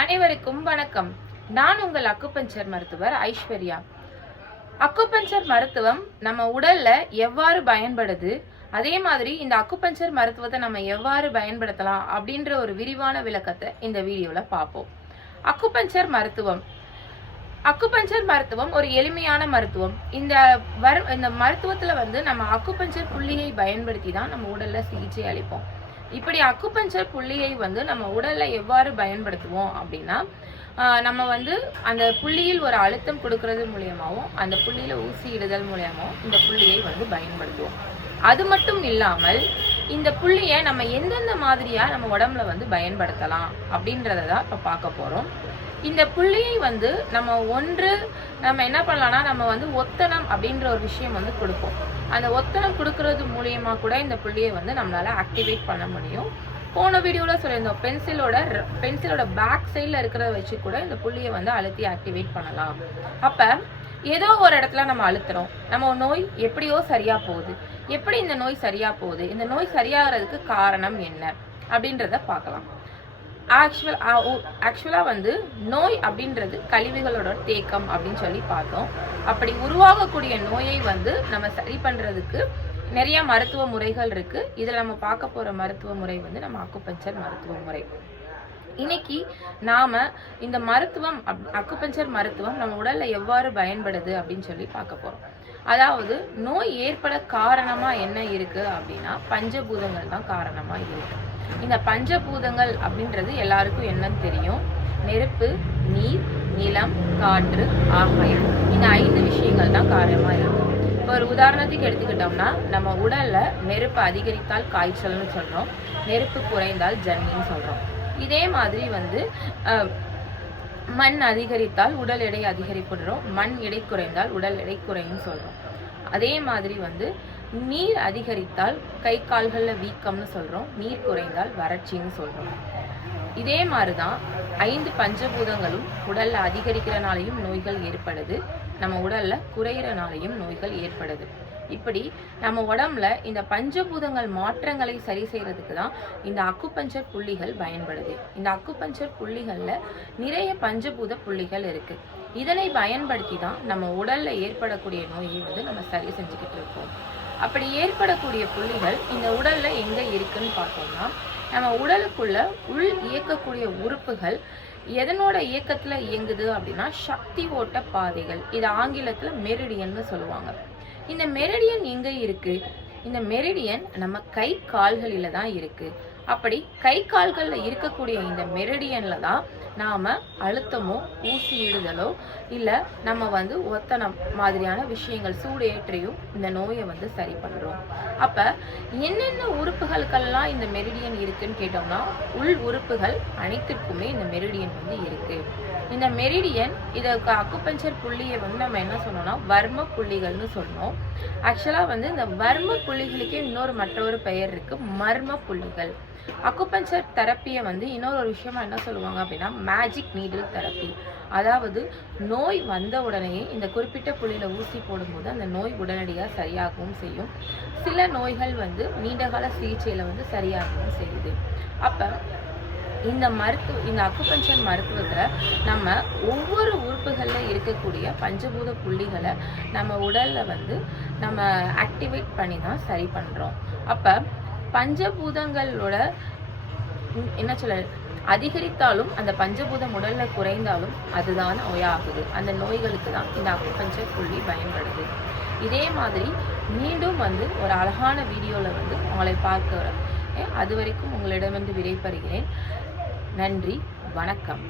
அனைவருக்கும் வணக்கம். நான் உங்கள் அக்குபஞ்சர் மருத்துவர் ஐஸ்வர்யா. அக்குபஞ்சர் மருத்துவம் நம்ம உடல்ல எவ்வாறு பயன்படுது, அதே மாதிரி இந்த அக்குபஞ்சர் மருத்துவத்தை நம்ம எவ்வாறு பயன்படுத்தலாம் அப்படின்ற ஒரு விரிவான விளக்கத்தை இந்த வீடியோல பார்ப்போம். அக்குபஞ்சர் மருத்துவம் ஒரு எளிமையான மருத்துவம். இந்த மருத்துவத்துல நம்ம அக்குபஞ்சர் புள்ளியை பயன்படுத்தி தான் நம்ம உடல்ல சிகிச்சை அளிப்போம். இப்படி அக்குபஞ்சர் புள்ளியை நம்ம உடல்ல எவ்வாறு பயன்படுத்துவோம் அப்படின்னா, நம்ம அந்த புள்ளியில் ஒரு அழுத்தம் கொடுக்கறது மூலியமாகவும் அந்த புள்ளியில ஊசி இடுதல் மூலியமாகவும் இந்த புள்ளியை பயன்படுத்துவோம். அது மட்டும் இல்லாமல் இந்த புள்ளியை நம்ம எந்தெந்த மாதிரியா நம்ம உடம்புல பயன்படுத்தலாம் அப்படின்றத தான் இப்ப பார்க்க போறோம். இந்த புள்ளியை நம்ம என்ன பண்ணலாம்னா, நம்ம ஒத்தனம் அப்படின்ற ஒரு விஷயம் கொடுப்போம். அந்த ஒத்தனம் கொடுக்கறது மூலியமா கூட இந்த புள்ளியை நம்மளால ஆக்டிவேட் பண்ண முடியும். போன வீடியோல சொல்லியிருந்தோம், பென்சிலோட பேக் சைட்ல இருக்கிறத வச்சு கூட இந்த புள்ளியை அழுத்தி ஆக்டிவேட் பண்ணலாம். அப்ப ஏதோ ஒரு இடத்துல நம்ம அழுத்துறோம், நம்ம நோய் எப்படியோ சரியா போகுது. எப்படி இந்த நோய் சரியா போகுது, இந்த நோய் சரியாகிறதுக்கு காரணம் என்ன அப்படின்றத பார்க்கலாம். ஆக்சுவலா நோய் அப்படின்றது கழிவுகளோட தேக்கம் அப்படின்னு சொல்லி பார்த்தோம். அப்படி உருவாகக்கூடிய நோயை நம்ம சரி பண்றதுக்கு நிறைய மருத்துவ முறைகள் இருக்கு. இதுல நம்ம பார்க்க போற மருத்துவ முறை நம்ம அக்குபஞ்சர் மருத்துவ முறை. இன்னைக்கு நாம இந்த அக்குபஞ்சர் மருத்துவம் நம்ம உடல்ல எவ்வாறு பயன்படுது அப்படின்னு சொல்லி பார்க்க போறோம். அதாவது நோய் ஏற்பட காரணமா என்ன இருக்கு அப்படின்னா, பஞ்சபூதங்கள் தான் காரணமா இருக்கு. இந்த பஞ்சபூதங்கள் அப்படின்றது எல்லாருக்கும் என்னன்னு தெரியும். நெருப்பு, நீர், நிலம், காற்று, ஆகாயம். இந்த 5 விஷயங்கள் தான் காரணமா இருக்கு. இப்போ ஒரு உதாரணத்துக்கு எடுத்துக்கிட்டோம்னா, நம்ம உடல்ல நெருப்பு அதிகரித்தால் காய்ச்சல்னு சொல்றோம், நெருப்பு குறைந்தால் ஜன்னின்னு சொல்றோம். இதே மாதிரி மண் அதிகரித்தால் உடல் எடை அதிகரிப்படுறோம், மண் எடை குறைந்தால் உடல் எடை குறைன்னு சொல்றோம். அதே மாதிரி நீர் அதிகரித்தால் கை கால்கள்ல வீக்கம்னு சொல்றோம், நீர் குறைந்தால் வறட்சின்னு சொல்றோம். இதே மாதிரிதான் 5 பஞ்சபூதங்களும் உடல்ல அதிகரிக்கிறனாலையும் நோய்கள் ஏற்படுது, நம்ம உடல்ல குறையிறனாலையும் நோய்கள் ஏற்படுது. இப்படி நம்ம உடம்புல இந்த பஞ்சபூதங்கள் மாற்றங்களை சரி செய்யறதுக்கு தான் இந்த அக்குபஞ்சர் புள்ளிகள் பயன்படுது. இந்த அக்குபஞ்சர் புள்ளிகள்ல நிறைய பஞ்சபூத புள்ளிகள் இருக்கு. இதனை பயன்படுத்தி தான் நம்ம உடல்ல ஏற்படக்கூடிய நோயை நம்ம சரி செஞ்சுக்கிட்டு இருக்கோம். அப்படி ஏற்படக்கூடிய புள்ளிகள் இந்த உடல்ல எங்க இருக்குன்னு பார்த்தோம்னா, நம்ம உடலுக்குள்ள உள் இயக்கக்கூடிய உறுப்புகள் எதனோட இயக்கத்துல இயங்குது அப்படின்னா, சக்தி ஓட்ட பாதைகள். இது ஆங்கிலத்துல மெரிடியன்னு சொல்லுவாங்க. இந்த மெரிடியன் எங்க இருக்கு? இந்த மெரிடியன் நம்ம கை கால்களில தான் இருக்கு. அப்படி கை கால்கள்ல இருக்கக்கூடிய இந்த மெரிடியன்ல தான் நாம அழுத்தமோ ஊசி இடுதலோ இல்ல நம்ம ஒத்தனம் மாதிரியான விஷயங்கள் சூடேற்றியும் இந்த நோயை சரி பண்றோம். அப்ப என்னென்ன உறுப்புகளுக்கெல்லாம் இந்த மெரிடியன் இருக்குன்னு கேட்டோம்னா, உள் உறுப்புகள் அனைத்திற்குமே இந்த மெரிடியன் இருக்கு. இந்த மெரிடியன் இதற்கு அக்குபஞ்சர் புள்ளியை நம்ம என்ன சொன்னோம்னா வர்ம புள்ளிகள்னு சொன்னோம். ஆக்சுவலா இந்த வர்ம புள்ளிகளுக்கே மற்றொரு பெயர் இருக்கு, மர்ம புள்ளிகள். அக்குபஞ்சர் தெரப்பியை இன்னொரு விஷயமா என்ன சொல்லுவாங்க அப்படின்னா, மேஜிக் நீடில் தெரப்பி. அதாவது நோய் வந்த உடனே இந்த குறிப்பிட்ட புள்ளியில ஊசி போடும்போது அந்த நோய் உடனடியாக சரியாகவும் செய்யும். சில நோய்கள் நீண்டகால சிகிச்சையில சரியாகவும் செய்யுது. அப்ப இந்த அக்குபஞ்சர் மருத்துவத்துல நம்ம ஒவ்வொரு உறுப்புகள்ல இருக்கக்கூடிய பஞ்சபூத புள்ளிகளை நம்ம உடல்ல நம்ம ஆக்டிவேட் பண்ணி தான் சரி பண்றோம். அப்ப பஞ்சபூதங்களோட என்ன சொல்ல அதிகரித்தாலும் அந்த பஞ்சபூதம் உடல்ல குறைந்தாலும் அதுதான் நோயாகுது. அந்த நோய்களுக்கு தான் இந்த அக்குபஞ்சர் புள்ளி பயன்படுது. இதே மாதிரி மீண்டும் ஒரு அழகான வீடியோல உங்களை பார்க்கிறேன். அது வரைக்கும் உங்களிடமிருந்து விடைபெறுகிறேன். நன்றி, வணக்கம்.